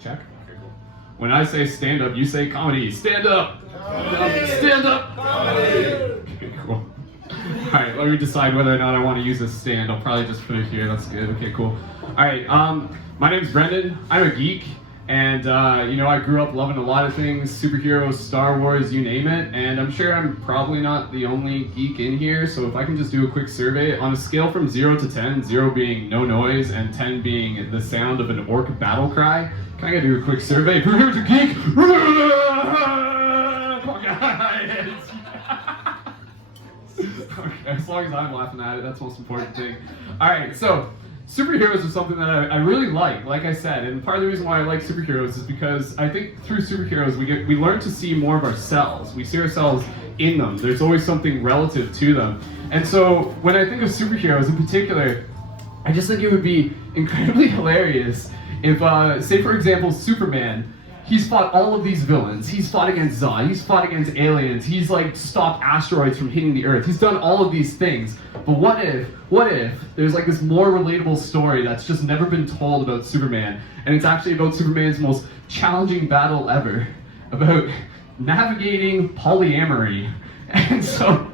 check. Okay, cool. When I say stand up, you say comedy. Stand up! Comedy. Stand up! Comedy. Okay, cool. Alright, let me decide whether or not I want to use this stand. I'll probably just put it here. That's good. Okay, cool. Alright, my name's Brendan. I'm a geek. And, I grew up loving a lot of things, superheroes, Star Wars, you name it. And I'm sure I'm probably not the only geek in here, so if I can just do a quick survey. On a scale from 0 to 10, 0 being no noise and 10 being the sound of an orc battle cry, can I do a quick survey? Who's a geek? Come on, guys! Okay, as long as I'm laughing at it, that's the most important thing. Alright, so superheroes are something that I really like I said, and part of the reason why I like superheroes is because I think through superheroes we learn to see more of ourselves. We see ourselves in them. There's always something relative to them. And so when I think of superheroes in particular, I just think it would be incredibly hilarious if, say for example, Superman, he's fought all of these villains. He's fought against Zod, he's fought against aliens, he's like stopped asteroids from hitting the Earth. He's done all of these things. But what if there's like this more relatable story that's just never been told about Superman, and it's actually about Superman's most challenging battle ever, about navigating polyamory. And so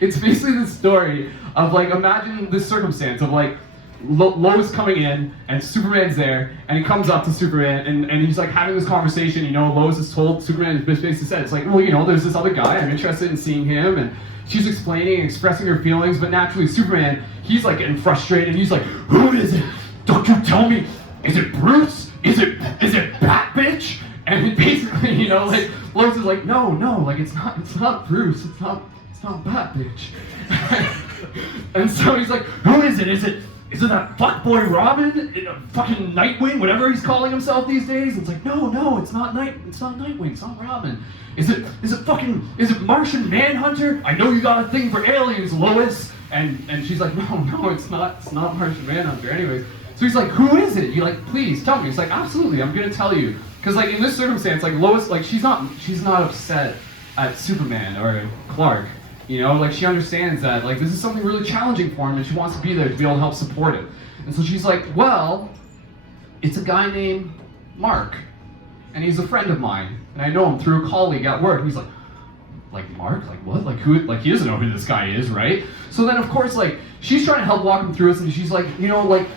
it's basically the story of like, imagine this circumstance of like, Lois coming in, and Superman's there, and he comes up to Superman, and he's like having this conversation, Lois has told Superman, basically said, it's like, well, there's this other guy, I'm interested in seeing him, and she's explaining and expressing her feelings, but naturally Superman, he's like getting frustrated, and he's like, who is it? Don't you tell me, is it Bruce? Is it Bat Bitch? And basically, like, Lois is like, no, like, it's not Bruce, it's not Bat Bitch. And so he's like, who is it? Is it that fuckboy Robin? Fucking Nightwing, whatever he's calling himself these days? And it's like, no, it's not Nightwing, it's not Robin. Is it Martian Manhunter? I know you got a thing for aliens, Lois. And she's like, no, it's not Martian Manhunter. Anyways, so he's like, who is it? You're like, please tell me. It's like, absolutely, I'm gonna tell you. Because like in this circumstance, like Lois, like she's not upset at Superman or Clark. Like she understands that like this is something really challenging for him, and she wants to be there to be able to help support him. And so she's like, well, it's a guy named Mark, and he's a friend of mine, and I know him through a colleague at work. And he's like Mark? Like what? Like who? Like he doesn't know who this guy is, right? So then of course like she's trying to help walk him through this, and she's like, like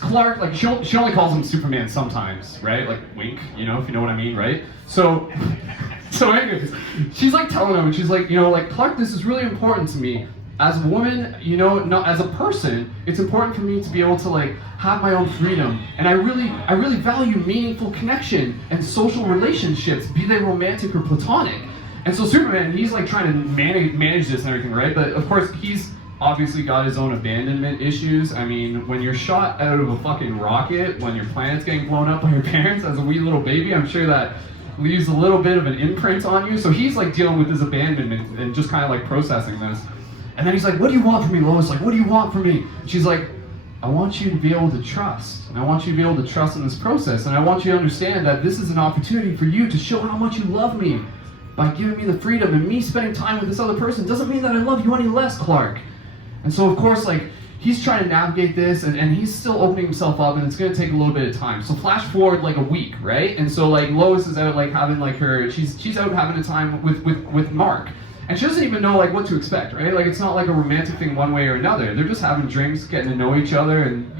Clark, like she only calls him Superman sometimes, right? Like wink, if you know what I mean, right? So anyways, she's like telling him, and she's like, like Clark, this is really important to me. As a woman, not as a person, it's important for me to be able to like have my own freedom. And I really value meaningful connection and social relationships, be they romantic or platonic. And so Superman, he's like trying to manage this and everything, right? But of course, he's obviously got his own abandonment issues. I mean, when you're shot out of a fucking rocket, when your planet's getting blown up by your parents as a wee little baby, I'm sure that leaves a little bit of an imprint on you. So he's like dealing with his abandonment and just kind of like processing this. And then he's like, what do you want from me, Lois? Like, what do you want from me? She's like, I want you to be able to trust. And I want you to be able to trust in this process. And I want you to understand that this is an opportunity for you to show how much you love me by giving me the freedom. And me spending time with this other person doesn't mean that I love you any less, Clark. And so of course, like, he's trying to navigate this, and he's still opening himself up, and it's going to take a little bit of time. So flash forward like a week, right? And so like Lois is out like having like she's out having a time with Mark, and she doesn't even know like what to expect, right? Like it's not like a romantic thing one way or another. They're just having drinks, getting to know each other, and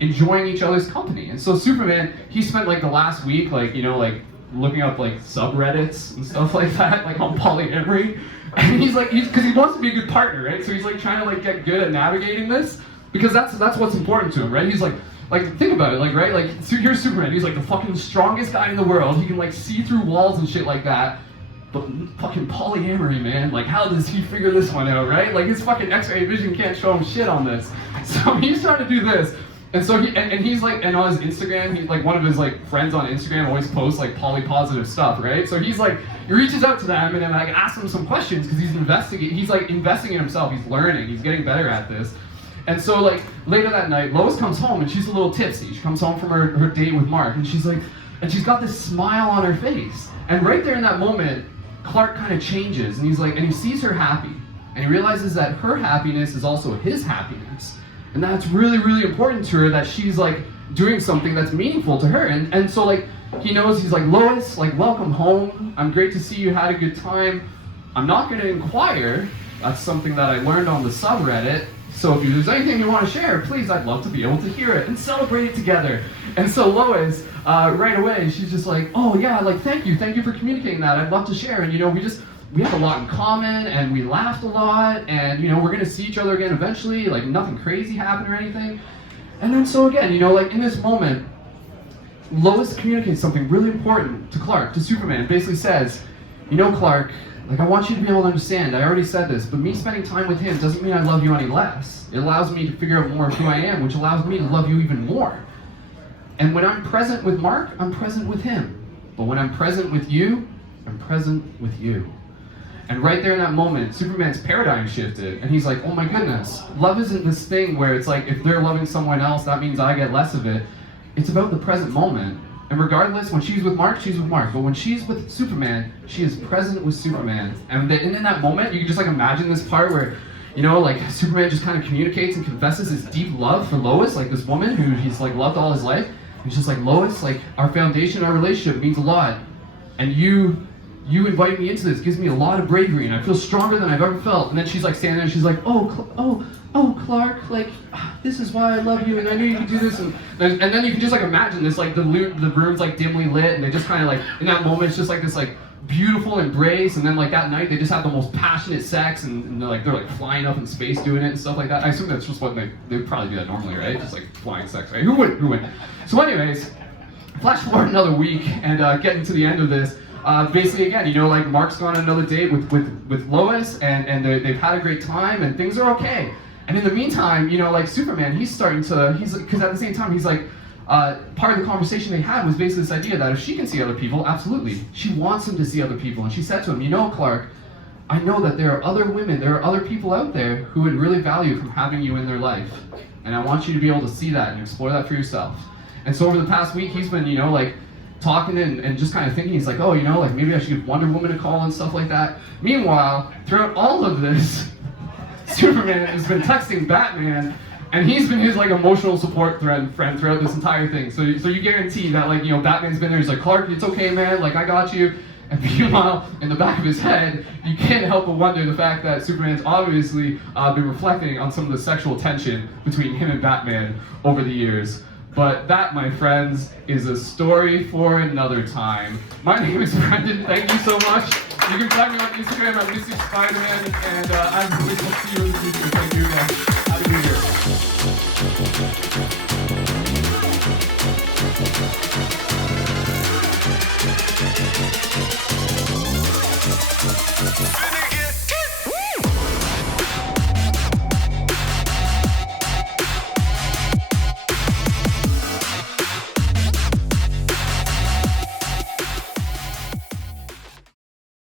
enjoying each other's company. And so Superman, he spent like the last week like like looking up like subreddits and stuff like that, like on polyamory. And he's because he wants to be a good partner, right? So he's like trying to like get good at navigating this, because that's what's important to him, right? He's like think about it, like, right? Like here's Superman, he's like the fucking strongest guy in the world. He can like see through walls and shit like that. But fucking polyamory, man, like how does he figure this one out, right? Like his fucking X-ray vision can't show him shit on this. So he's trying to do this. And so he's like, and on his Instagram, he's like, one of his like friends on Instagram always posts like poly-positive stuff, right? So he's like, he reaches out to them and then like asks them some questions, because he's like investing in himself, he's learning, he's getting better at this. And so like later that night, Lois comes home and she's a little tipsy. She comes home from her date with Mark, and she's like, and she's got this smile on her face. And right there in that moment, Clark kind of changes, and he's like, and he sees her happy, and he realizes that her happiness is also his happiness. And that's really, really important to her, that she's like doing something that's meaningful to her. And so like, he knows, he's like, Lois, like, welcome home. I'm great to see you had a good time. I'm not going to inquire. That's something that I learned on the subreddit. So if there's anything you want to share, please, I'd love to be able to hear it and celebrate it together. And so Lois, right away, she's just like, oh yeah, like, thank you for communicating that. I'd love to share. And we have a lot in common, and we laughed a lot, and we're gonna see each other again eventually. Like, nothing crazy happened or anything. And then so again, like, in this moment, Lois communicates something really important to Clark, to Superman. Basically says, Clark, like, I want you to be able to understand, I already said this, but me spending time with him doesn't mean I love you any less. It allows me to figure out more of who I am, which allows me to love you even more. And when I'm present with Mark, I'm present with him. But when I'm present with you, I'm present with you. And right there in that moment, Superman's paradigm shifted, and he's like, oh my goodness, love isn't this thing where it's like, if they're loving someone else, that means I get less of it. It's about the present moment. And regardless, when she's with Mark, she's with Mark. But when she's with Superman, she is present with Superman. And in that moment, you can just like imagine this part where, like Superman just kind of communicates and confesses his deep love for Lois, like this woman who he's like loved all his life. He's just like, Lois, like, our foundation, our relationship means a lot. And you inviting me into this gives me a lot of bravery, and I feel stronger than I've ever felt. And then she's like standing there, and she's like, oh, Clark, like, this is why I love you, and I knew you could do this. And then you can just like imagine this, like the room's like dimly lit, and they just kind of like, in that moment, it's just like this like beautiful embrace. And then like that night, they just have the most passionate sex, and they're like flying up in space doing it and stuff like that. I assume that's just what they would probably do that normally, right? Just like flying sex, right? Who wouldn't? So anyways, flash forward another week, and getting to the end of this. Basically, again, like Mark's gone on another date with Lois, and they've had a great time, and things are okay. And in the meantime, like Superman, because at the same time, he's like, part of the conversation they had was basically this idea that if she can see other people, absolutely, she wants him to see other people. And she said to him, Clark, I know that there are other women, there are other people out there who would really value from having you in their life. And I want you to be able to see that and explore that for yourself. And so over the past week, he's been, like, talking and just kind of thinking, he's like, oh, like, maybe I should give Wonder Woman a call and stuff like that. Meanwhile, throughout all of this, Superman has been texting Batman, and he's been his like emotional support friend throughout this entire thing. So you guarantee that, like, Batman's been there, he's like, Clark, it's okay, man, like, I got you. And meanwhile, in the back of his head, you can't help but wonder the fact that Superman's obviously been reflecting on some of the sexual tension between him and Batman over the years. But that, my friends, is a story for another time. My name is Brendan. Thank you so much. You can find me on Instagram at Mr. Spider-Man, and I really hope to see you in the future. Thank you again. Happy New Year.